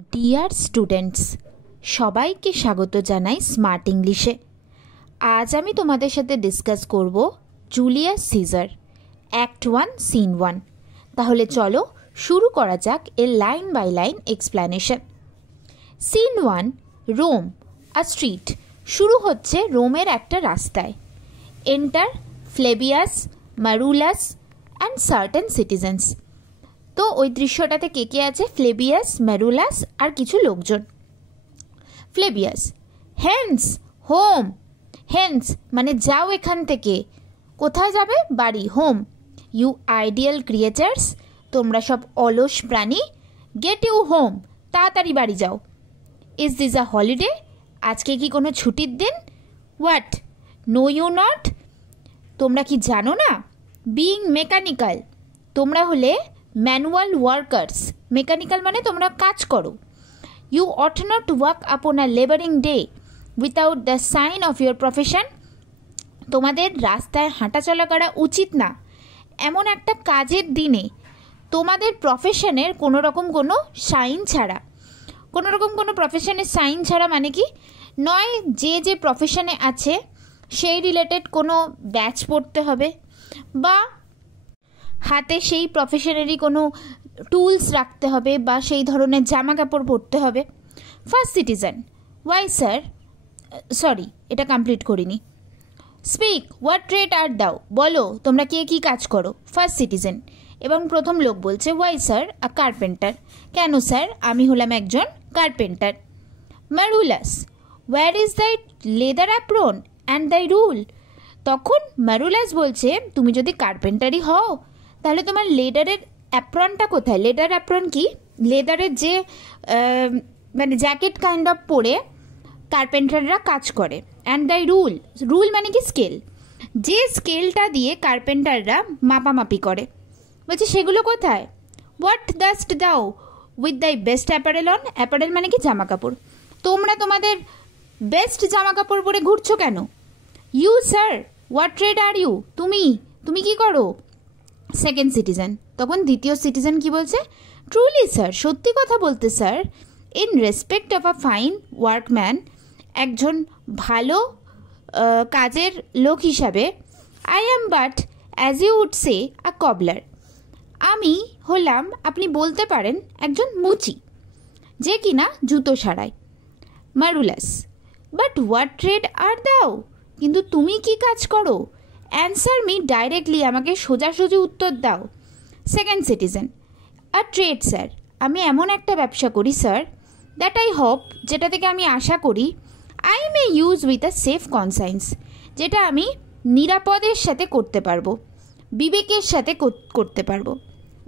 Dear students, সবাইকে স্বাগত জানাই স্মার্ট ইংলিশে। আজ আমি তোমাদের সাথে ডিসকাস করব জুলিয়াস সিজার অ্যাক্ট 1 সিন 1। তাহলে চলো শুরু করা যাক এর line by line explanation. Scene 1, Rome, a street. শুরু হচ্ছে রোমের একটা রাস্তায়। Enter Flavius, Marullus and certain citizens. তো ওই দৃশ্যটাতে কে কে আছে? ফ্লেবিয়াস, ম্যারুলাস আর কিছু লোকজন। ফ্লেবিয়াস, হেন্স, হোম। হেন্স মানে যাও এখান থেকে। কোথায় যাবে? বাড়ি, হোম। ইউ আইডিয়াল ক্রিয়েচার্স, তোমরা সব অলস প্রাণী। গেট ইউ হোম, তাড়াতাড়ি বাড়ি যাও। ইজ দিস আ হলিডে, আজকে কি কোনো ছুটির দিন? হোয়াট, নো ইউ নট, তোমরা কি জানো না? বিইং মেকানিক্যাল, তোমরা হলে ম্যানুয়াল ওয়ার্কার্স। মেকানিক্যাল মানে তোমরা কাজ করো। You ought not work upon a labouring day without the sign of your profession, তোমাদের রাস্তায় হাঁটাচলা করা উচিত না এমন একটা কাজের দিনে তোমাদের প্রফেশনের কোনো রকম কোনো সাইন ছাড়া। কোনো রকম কোনো প্রফেশনের সাইন ছাড়া মানে কি? নয় যে যে প্রফেশনে আছে সেই রিলেটেড কোনো ব্যাচ পড়তে হবে, বা হাতে সেই প্রফেশনেরই কোনো টুলস রাখতে হবে, বা সেই ধরনের জামা কাপড় পরতে হবে। First citizen, why sir, sorry এটা কমপ্লিট করিনি। Speak, what trade art thou, বলো তোমরা কে কী কাজ করো। ফার্স্ট সিটিজেন, এবং প্রথম লোক বলছে ওয়াই স্যার আ কার্পেন্টার, কেন স্যার আমি হলাম একজন কার্পেন্টার। ম্যারুলাস, ওয়্যার ইজ দাই লেদার অ্যাপ্রন অ্যান্ড দাই রুল, তখন ম্যারুলাস বলছে তুমি যদি কার্পেন্টারই হও তাহলে তোমার লেদারের অ্যাপ্রনটা কোথায়? লেদার অ্যাপ্রন কি? লেদারের যে মানে জ্যাকেট কাইন্ড অফ পরে কার্পেন্টাররা কাজ করে। অ্যান্ড দাই রুল, রুল মানে কি? স্কেল, যে স্কেলটা দিয়ে কার্পেন্টাররা মাপামাপি করে, বলছে সেগুলো কোথায়? হোয়াট ডাস্ট দাও উইথ দাই বেস্ট অ্যাপারেল অন, অ্যাপারেল মানে কি? জামা কাপড়, তোমরা তোমাদের বেস্ট জামা কাপড় পরে ঘুরছো কেন? You sir what trade are you, তুমি কি করো? সেকেন্ড সিটিজেন, তখন দ্বিতীয় সিটিজেন কি বলছে? ট্রুলি স্যার, সত্যি কথা বলতে sir, in respect of a fine workman, একজন ভালো কাজের লোক হিসাবে, I am but as you would say a cobbler, আমি হলাম, আপনি বলতে পারেন একজন মুচি যে কিনা জুতো সারায়। ম্যারুলাস, বাট হোয়াট ট্রেড আর দাও, কিন্তু তুমি কি কাজ করো? অ্যান্সার মি ডাইরেক্টলি, আমাকে সোজাসুজি উত্তর দাও। সেকেন্ড সিটিজেন, আ ট্রেড স্যার, আমি এমন একটা ব্যবসা করি স্যার, দ্যাট আই হোপ, যেটা থেকে আমি আশা করি, I may use with a safe conscience, যেটা আমি নিরাপদের সাথে করতে পারবো, বিবেকের সাথে করতে পারবো।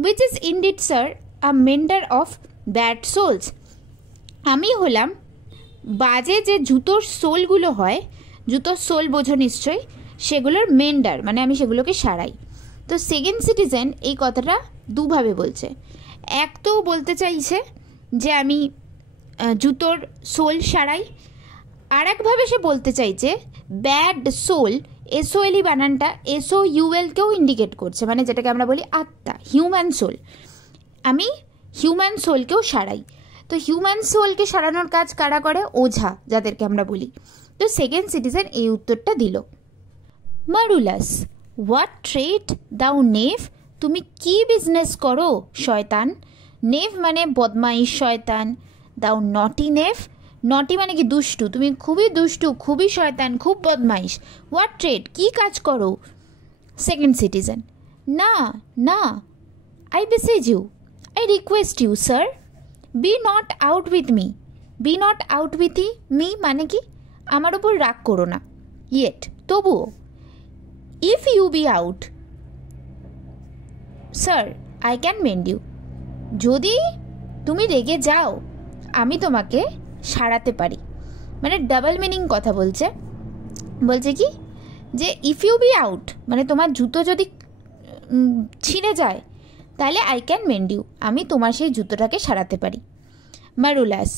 Which is indeed sir a mender of bad soles, আমি হলাম বাজে যে জুতোর সোলগুলো হয়, জুতোর সোল বোঝো নিশ্চয়ই, সেগুলোর মেন্ডার মানে আমি সেগুলোকে সারাই। তো সেকেন্ড সিটিজেন এই কথাটা দুভাবে বলছে। এক তো বলতে চাইছে যে আমি জুতোর সোল সারাই, আর একভাবে সে বলতে চাইছে ব্যাড সোল, এসওএলই বানানটা SOULকেও ইন্ডিকেট করছে, মানে যেটাকে আমরা বলি আত্মা, হিউম্যান সোল, আমি হিউম্যান সোলকেও সারাই। তো হিউম্যান সোলকে সারানোর কাজ কারা করে? ওঝা, যাদেরকে আমরা বলি। তো সেকেন্ড সিটিজেন এই উত্তরটা দিল। ম্যারুলাস, হোয়াট ট্রেড দাও নেভ, তুমি কি বিজনেস করো শয়তান? নেভ মানে বদমাইশ, শয়তান। দাও নটি নেভ, নটি মানে কি? দুষ্টু, তুমি খুবই দুষ্টু, খুবই শয়তান, খুব বদমাইশ। হোয়াট ট্রেড, কি কাজ করো? সেকেন্ড সিটিজেন, না না, I beseech you, I request you sir, be not out with me. Be not out with me মানে কি? আমার ওপর রাগ করো না। ইয়েট, তবুও। If you be out sir I can mend you, যদি তুমি রেগে যাও আমি তোমাকে সারাতে পারি। মানে ডাবল মিনিং কথা বলছে। বলছে কি যে ইফ ইউ বি আউট মানে তোমার জুতো যদি ছিঁড়ে যায় তাহলে আই ক্যান মেন্ড ইউ, আমি তোমার সেই জুতোটাকে সারাতে পারি। ম্যারুলাস,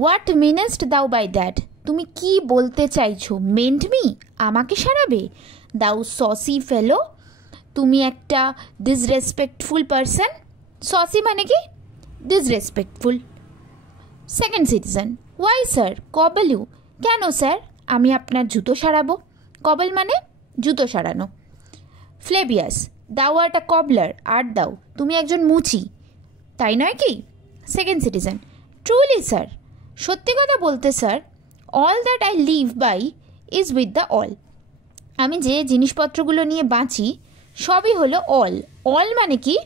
হোয়াট মিনেস্ট দাও বাই দ্যাট, তুমি কি বলতে চাইছো? মেন্ড মি, আমাকে সারাবে? দাও সসি ফেলো, তুমি একটা ডিসরেসপেক্টফুল পারসন। সসি মানে কি? Disrespectful. Second citizen, why sir cobble you? কেন স্যার আমি আপনার জুতো সারাবো? কবল মানে জুতো সারানো। ফ্লেবিয়াস, দাও আর্ট আ কবলার, আর্ট দাও, তুমি একজন মুচি, তাই নয় কি? সেকেন্ড সিটিজেন, ট্রুলি স্যার, সত্যি কথা বলতে sir, all that I live by is with the awl, আমি যে জিনিসপত্রগুলো নিয়ে বাঁচি সবই হলো অল। অল মানে কি?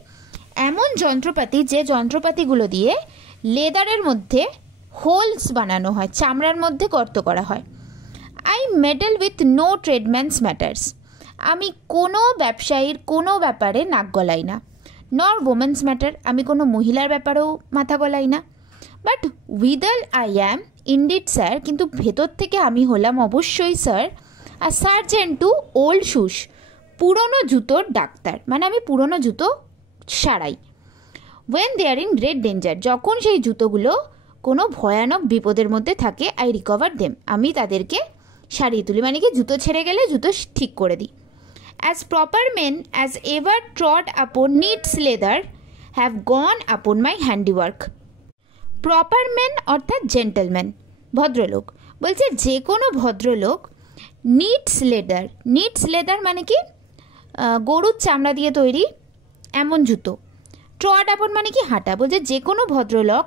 এমন যন্ত্রপাতি যে যন্ত্রপাতিগুলো দিয়ে লেদারের মধ্যে হোলস বানানো হয়, চামড়ার মধ্যে গর্ত করা হয়। I meddle with no tradesman's matters, আমি কোনো ব্যবসায়ীর কোনো ব্যাপারে নাক গলাই না। নর ওমেন্স ম্যাটার, আমি কোনো মহিলার ব্যাপারেও মাথা গলাই না। But withal I am indeed sir, কিন্তু ভেতর থেকে আমি হলাম অবশ্যই স্যার আর সার্জেন্ট টু ওল্ড শুস, পুরনো জুতোর ডাক্তার, মানে আমি পুরনো জুতো সারাই। When they are in great danger, যখন সেই জুতোগুলো কোনো ভয়ানক বিপদের মধ্যে থাকে, আই রিকভার দেম, আমি তাদেরকে সারিয়ে তুলি, মানে কি জুতো ছেড়ে গেলে জুতো ঠিক করে দিই। As proper men as ever trod upon neat's leather have gone upon my handiwork. Proper men অর্থাৎ জেন্টলম্যান, ভদ্রলোক, বলছে যে কোনো ভদ্রলোক নিডস লেদার, নিডস লেদার মানে কি গরুর চামড়া দিয়ে তৈরি এমন জুতো। ট্রড আপন মানে কি হাঁটা, বলছে যে কোনো ভদ্রলোক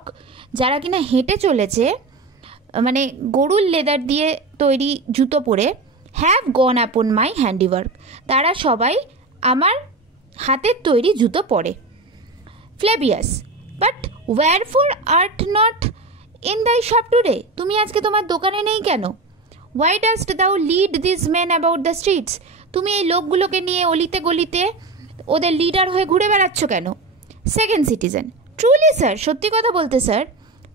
যারা কিনা হেঁটে চলেছে, মানে গরুর লেদার দিয়ে তৈরি জুতো পরে, হ্যাভ গন আপন মাই হ্যান্ডিওয়ার্ক, তারা সবাই আমার হাতের তৈরি জুতো পরে। Flavius, but wherefore art not in thy shop today, তুমি আজকে তোমার দোকানে নেই কেন? Why dost thou lead this men about the streets, তুমি এই লোকগুলোকে নিয়ে অলিতে গলিতে ওদের লিডার হয়ে ঘুরে বেড়াচ্ছ কেন? সেকেন্ড সিটিজেন, ট্রুলি স্যার, সত্যি কথা বলতে sir,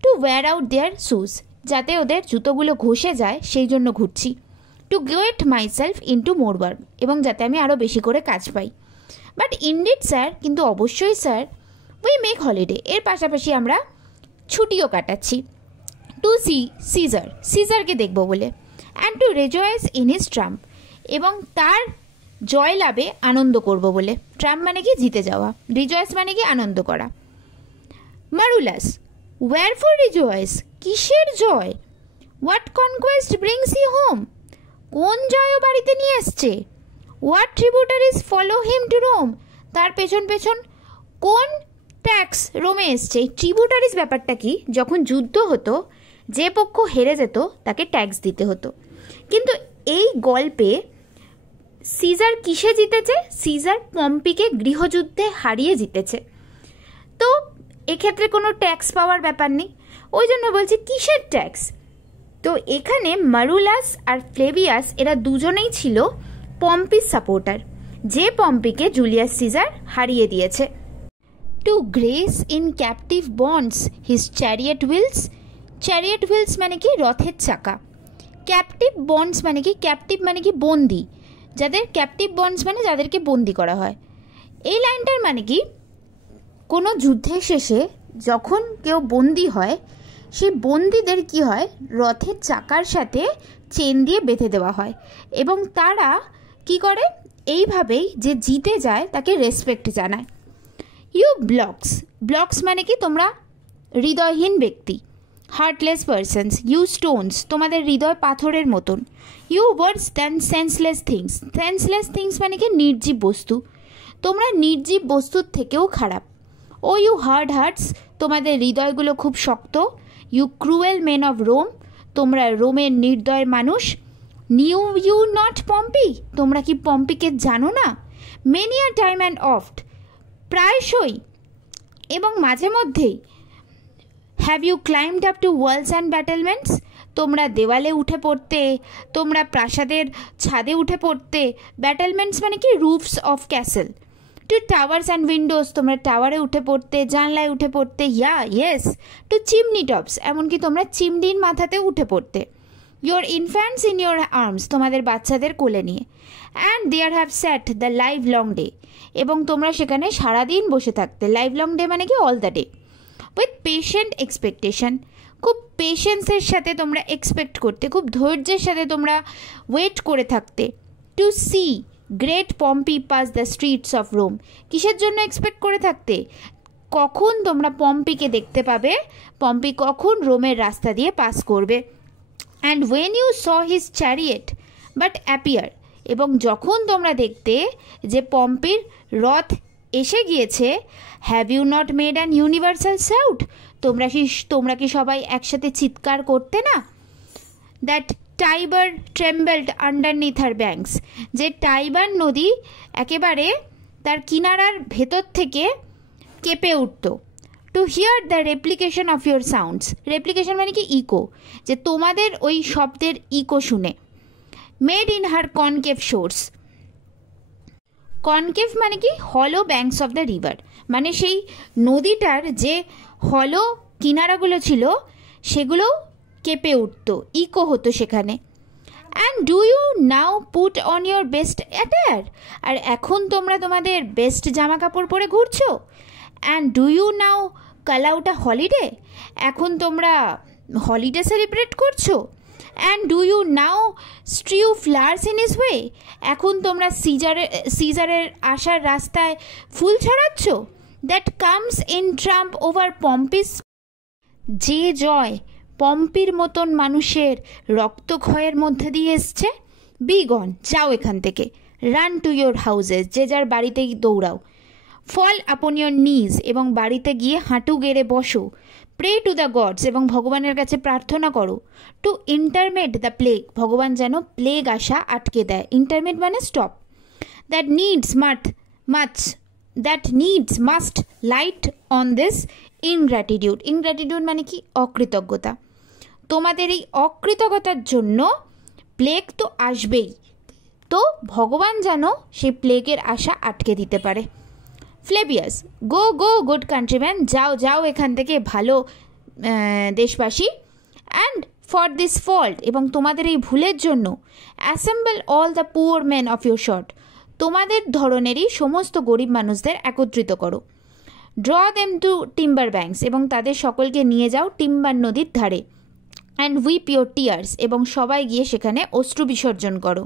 to wear out their shoes, যাতে ওদের জুতোগুলো ঘষে যায় সেই জন্য ঘুরছি। To get myself into more work, এবং যাতে আমি আরও বেশি করে কাজ পাই। বাট ইনডিড স্যার, কিন্তু অবশ্যই স্যার, উই মেক হলিডে, এর পাশাপাশি আমরা ছুটিও কাটাচ্ছি। টু সি সিজার, সিজারকে দেখবো বলে। And to rejoice in his triumph, এবং তার জয় লাভে আনন্দ করব বলে। ট্রাম্প মানে কি জিতে যাওয়া, রিজয়েস মানে কি আনন্দ করা। মারুলাস, ওয়্যারফর রিজয়েস, কিসের জয়? What conquest brings he home, কোন জয়ও বাড়িতে নিয়ে এসছে? What tributaries follow him to Rome, তার পেছন পেছন কোন ট্যাক্স রোমে এসছে? এই ট্রিবিউটারিজ ব্যাপারটা কি? যখন যুদ্ধ হতো যে পক্ষ হেরে যেত তাকে ট্যাক্স দিতে হতো। কিন্তু এই গল্পে সিজার কিসে জিতেছে? সিজার পম্পিকে গৃহযুদ্ধে হারিয়ে জিতেছে, তো এক্ষেত্রে কোনো ট্যাক্স পাওয়ার ব্যাপার নেই, ওই জন্য বলছি কিসের ট্যাক্স। তো এখানে মারুলাস আর ফ্লেভিয়াস এরা দুজনেই ছিল পম্পির সাপোর্টার, যে পম্পিকে জুলিয়াস সিজার হারিয়ে দিয়েছে। To grace in captive bonds his chariot wheels, chariot wheels মানে কি রথের চাকা। ক্যাপটিভ বন্ডস মানে কি? ক্যাপটিভ মানে কি বন্দি, যাদের ক্যাপটিভ বন্ডস মানে যাদেরকে বন্দি করা হয়। এই লাইনটার মানে কি? কোনো যুদ্ধের শেষে যখন কেউ বন্দি হয়, সেই বন্দিদের কি হয়, রথের চাকার সাথে চেন দিয়ে বেঁধে দেওয়া হয়, এবং তারা কি করে, এইভাবেই যে জিতে যায় তাকে রেসপেক্ট জানায়। ইউ ব্লকস, ব্লকস মানে কি তোমরা হৃদয়হীন ব্যক্তি, হার্টলেস পারসনস। ইউ স্টোনস, তোমাদের হৃদয় পাথরের মতন। You worse than senseless things, senseless things মানে কি নির্জীব বস্তু, তোমরা নির্জীব বস্তুর থেকেও খারাপ। ও ইউ হার্ড হার্টস, তোমাদের হৃদয়গুলো খুব শক্ত। You cruel men of Rome, তোমরা রোমের নির্দয় মানুষ। নিউ ইউ নট পম্পি, তোমরা কি পম্পিকে জানো না? Many a time and oft, প্রায়শই এবং মাঝে মধ্যেই। Have you climbed up to walls and battlements, তোমরা দেওয়ালে উঠে পড়তে, তোমরা প্রাসাদের ছাদে উঠে পড়তে। ব্যাটেলমেন্টস মানে কি roofs of castle. To towers and windows, তোমরা টাওয়ারে উঠে পড়তে, জানলায় উঠে পড়তে। ইয়েস। টু চিমনি টপস, এমনকি তোমরা চিমনির মাথাতে উঠে পড়তে। Your infants in your arms, তোমাদের বাচ্চাদের কোলে নিয়ে। And there have sat the livelong day, এবং তোমরা সেখানে সারাদিন বসে থাকতে। লাইভ লং ডে মানে কি all the day. With patient expectation, খুব পেশেন্সের সাথে তোমরা এক্সপেক্ট করতে, খুব ধৈর্যের সাথে তোমরা ওয়েট করে থাকতে। To see great Pompey pass the streets of Rome, কিসের জন্য এক্সপেক্ট করে থাকতে? কখন তোমরা পম্পিকে দেখতে পাবে, পম্পি কখন রোমের রাস্তা দিয়ে পাস করবে। And when you saw his chariot but appear, এবং যখন তোমরা দেখতে যে পম্পির রথ এসে গিয়েছে, have you not made an universal shout, তোমরা কি সবাই একসাথে চিৎকার করতে না? That Tiber trembled underneath her banks, যে টাইবার নদী একেবারে তার কিনারার ভেতর থেকে কেঁপে উঠত। To hear the replication of your sounds, replication মানে কি ইকো, যে তোমাদের ওই শব্দের ইকো শুনে। Made in her concave shores, concave মানে কি হলো ব্যাঙ্কস অফ দ্য রিভার, মানে সেই নদীটার যে হলো কিনারাগুলো ছিল সেগুলো কেঁপে উঠত, ইকো হতো সেখানে। And do you now put on your best attire, আর এখন তোমরা তোমাদের বেস্ট জামা কাপড় পরে ঘুরছো। And do you now call out a holiday, এখন তোমরা হলিডে সেলিব্রেট করছো। And do you now strew flowers in his way, এখন তোমরা সিজারের আসার রাস্তায় ফুল ছড়াচ্ছ। That comes in triumph over Pompey's, যে জয় পম্পির মতন মানুষের রক্তক্ষয়ের মধ্যে দিয়ে এসছে। বি গন, যাও এখান থেকে। রান টু ইয়োর হাউসেস, যে যার বাড়িতেই দৌড়াও। ফল আপন ইয়োর নিজ, এবং বাড়িতে গিয়ে হাঁটু গেড়ে বসো। প্রে টু দ্য গডস, এবং ভগবানের কাছে প্রার্থনা করো। টু ইন্টারমেট দ্য প্লেগ, ভগবান যেন প্লেগ আসা আটকে দেয়। ইন্টারমেট মানে stop. That needs must light on this ingratitude, ingratitude মানে কি অকৃতজ্ঞতা। তোমাদের এই অকৃতজ্ঞতার জন্য প্লেগ তো আসবেই, তো ভগবান যেন সেই প্লেগের আশা আটকে দিতে পারে। ফ্লেবিয়াস, গো গুড কান্ট্রিম্যান, যাও এখান থেকে ভালো দেশবাসী। অ্যান্ড ফর দিস ফল্ট, এবং তোমাদের এই ভুলের জন্য। Assemble all the poor men of your sort, তোমাদের ধরনেরই সমস্ত গরিব মানুষদের একত্রিত করো। Draw them to Tiber banks, এবং তাদের সকলকে নিয়ে যাও টিম্বার নদীর ধারে। অ্যান্ড উইপ ইয়োর টিয়ার্স, এবং সবাই গিয়ে সেখানে অশ্রু বিসর্জন করো।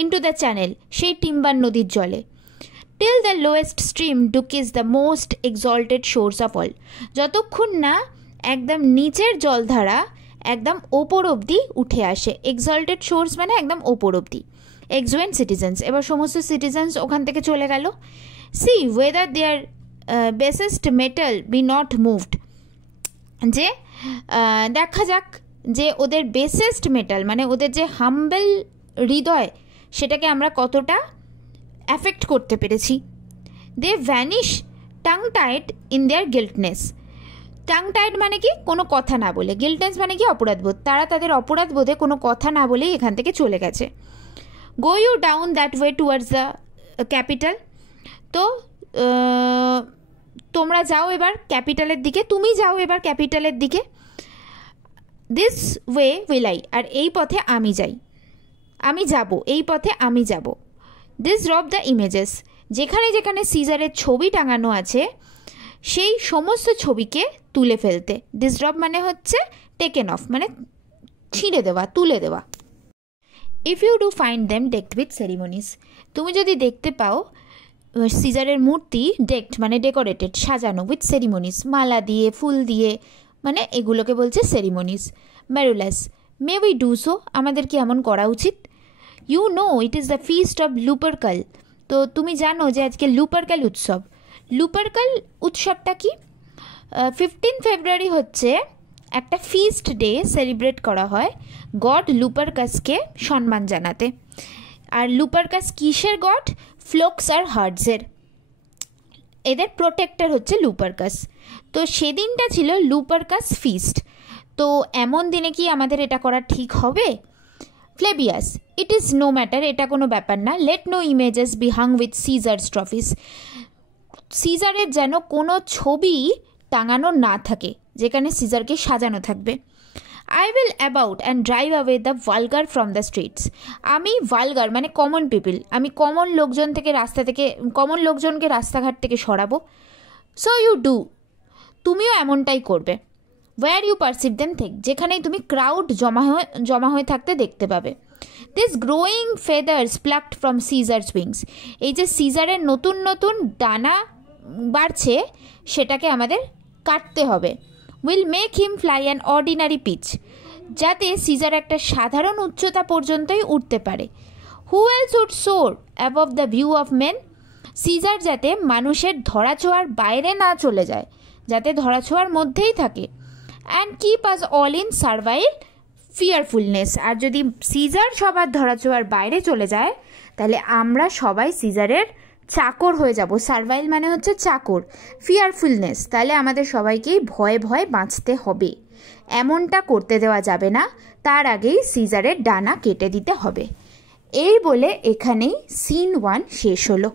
ইন্টু দ্য চ্যানেল, সেই টিম্বার নদীর জলে। Till the lowest stream do kiss the most exalted shores of all, যতক্ষণ না একদম নিচের জলধারা একদম ওপর অবধি উঠে আসে। এক্সল্টেড সোর্স মানে একদম ওপর অবধি। এক্সোয়েন্ট সিটিজেন্স, এবার সমস্ত সিটিজেন্স ওখান থেকে চলে গেল। See whether their basest metal be not moved, যে দেখা যাক যে ওদের বেসেস্ট মেটাল মানে ওদের যে হাম্বেল হৃদয় সেটাকে আমরা কতটা অ্যাফেক্ট করতে পেরেছি। They vanish tongue tied in their guiltiness, tongue tied মানে কি কোনো কথা না বলে, গিল্টনেস মানে কি অপরাধবোধ, তারা তাদের অপরাধবোধে কোনো কথা না বলেই এখান থেকে চলে গেছে। Go you down that way towards the Capitol, তো তোমরা যাও এবার ক্যাপিটালের দিকে, তুমি যাও এবার ক্যাপিটালের দিকে। দিস ওয়ে উইল আই, আর এই পথে আমি যাই, আমি যাব, এই পথে আমি যাব। দিস রব দ্য ইমেজেস, যেখানে যেখানে সিজারের ছবি টাঙানো আছে সেই সমস্ত ছবিকে তুলে ফেলতে। ডিসড্রপ মানে হচ্ছে টেকেন অফ, মানে ছিঁড়ে দেওয়া, তুলে দেওয়া। If you do find them decked with ceremonies, তুমি যদি দেখতে পাও সিজারের মূর্তি ডেকড মানে ডেকোরেটেড, সাজানো, উইথ সেরিমনিস মালা দিয়ে ফুল দিয়ে, মানে এগুলোকে বলছে ceremonies. Marullus, may we do so, আমাদের কি এমন করা উচিত। You know it is the feast of Lupercal, তো তুমি জানো যে আজকে লুপারকাল উৎসব। লুপারকাল উৎসবটা কি? 15 ফেব্রুয়ারি হচ্ছে একটা ফিস্ট ডে সেলিব্রেট করা হয় গড লুপারকাসকে সম্মান জানাতে। আর লুপারকাস কিসের গড? ফ্লোকস আর হার্ডসের, এদের প্রোটেক্টর হচ্ছে লুপারকাস। তো সেদিনটা ছিল লুপারকাস ফিস্ট, তো এমন দিনে কি আমাদের এটা করা ঠিক হবে? Flavius, it is no matter, এটা কোনো ব্যাপার না। Let no images be hung with Caesar's trophies, সিজারের যেন কোনো ছবি টাঙানো না থাকে যেখানে সিজারকে সাজানো থাকবে। I will about and drive away the vulgar from the streets, আমি ভালগার মানে কমন পিপল, আমি কমন লোকজনকে রাস্তাঘাট থেকে সরাবো। সো ইউ ডু, তুমিও এমনটাই করবে। Where you perceive them thick, যেখানেই তুমি ক্রাউড জমা হয়ে থাকতে দেখতে পাবে। This growing feathers plucked from Caesar's wings, এই যে সিজারের নতুন নতুন ডানা বাড়ছে সেটাকে আমাদের কাটতে হবে। Will make him fly an ordinary pitch, যাতে সিজার একটা সাধারণ উচ্চতা পর্যন্তই উঠতে পারে। Who else would soar above the view of men, Caesar যাতে মানুষের ধরাছোঁয়ার বাইরে না চলে যায়, যাতে ধরাছোঁয়ার মধ্যেই থাকে। And keep us all in servile fearfulness, আর যদি সিজার সবার ধরাছোঁয়ার বাইরে চলে যায় তাহলে আমরা সবাই সিজারের চাকর হয়ে যাব। সার্ভাইল মানে হচ্ছে চাকর, ফিয়ারফুলনেস তাহলে আমাদের সবাইকেই ভয়ে ভয়ে বাঁচতে হবে। এমনটা করতে দেওয়া যাবে না, তার আগেই সিজারের ডানা কেটে দিতে হবে। এই বলে এখানেই সিন 1 শেষ হলো।